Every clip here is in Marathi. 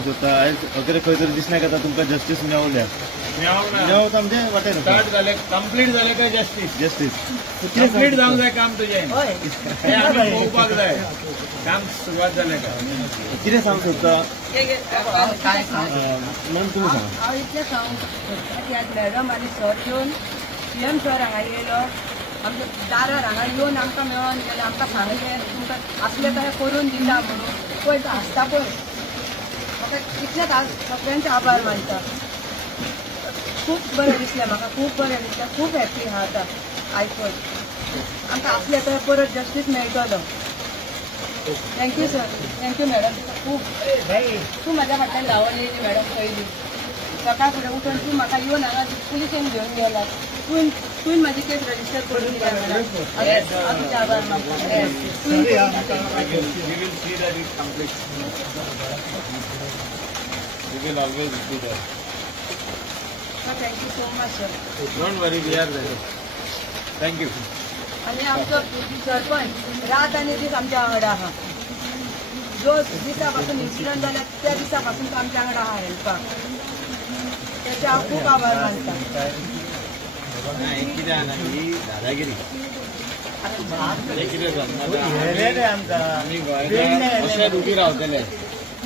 अगर खंय तरी दिसना येता तुमकां जस्टीस मेळवल्या मेळवता म्हणजे वाटेर स्टार्ट जाले कंप्लीट जाले काय जस्टीस कंप्लीट जावंक जाय काम तुजें हें आमी पळोवपाक जाय काम सुरवात जालें काय कितें सांगूंक सोदता मॅम तुमी सांगा हांव इतलें सांगूंक सोदता की आज मॅडम आनी सर येवन सीएम सर हांगा येयलो आमच्या दारार हांगा येवन आमकां मेळोन गेले आमकां सांगलें तुमकां असलें काय करून दिता म्हणून पळय आसता पळय म्हाका इतलेंच सगळ्यांचे आभार मानता खूब बरें दिसलें म्हाका खूब बरें दिसलें खूब हॅप्पी आहा आतां आयकून आमकां असलें तर परत जस्टीस मेळटलो थँक्यू सर थँक्यू मॅडम तुका खूब तूं म्हाज्या फाटल्यान लावून येयली मॅडम पयलीं सकाळ फुडें उठून तूं म्हाका येवन हांगा पुलिसेन घेवन गेला तुवें म्हाजी केस रजिस्टर करून दिल्या मॅडम हांव तुजे आभार मानता We will always be there. Thank you so much sir Don't worry, we are there. Thank you. आणि आमचो सरपंच रात आनी दीस आमच्या वांगडा आहा जो दिसा पासून इन्सिडंट जाल्या त्या दिसा पासून तो आमच्या वांगडा आहा हेल्पाक त्याचे हांव खूब आभार मानता कितें आहा ही दादागिरी कितें आमी गोंयकार अशेंच उबी रावतले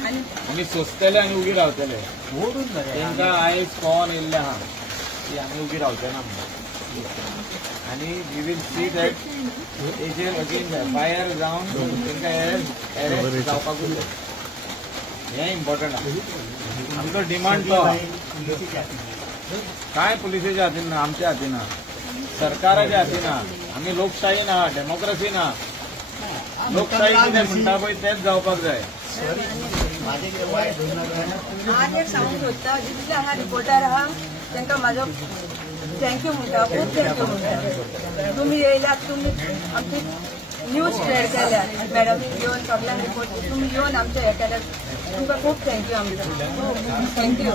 आमी सोंसतले आनी उबी रावतले तांकां आयज कळोन येयल्लें आहा की आमी उबी रावचेना म्हणून आनी वी वील सी दॅट हेजेर अगेन फायर जावन तांकां एरेस्ट जावपाकूच जाय हें इम्पॉर्टंट आहा आमचो डिमांड तो काय पुलिसेच्या हातीन ना आमच्या हातीन ना सरकाराच्या हातीन ना आमी लोकशाही ना डेमोक्रेसी ना लोकशाही कितें म्हणटा पळय तेंच जावपाक जाय आज एक सांगूंक सोदता जितले हांगा रिपोर्टर आहा तांकां म्हाजो थँक्यू म्हणटा खूब थँक्यू म्हणटा तुमी येयल्यात तुमी आमची न्यूज स्प्रेड केल्यात मॅडम येवन सगळ्यांक रिपोर्ट तुमी येवन आमचें हें केल्यात तुमकां खूब थँक्यू आमकां थँक्यू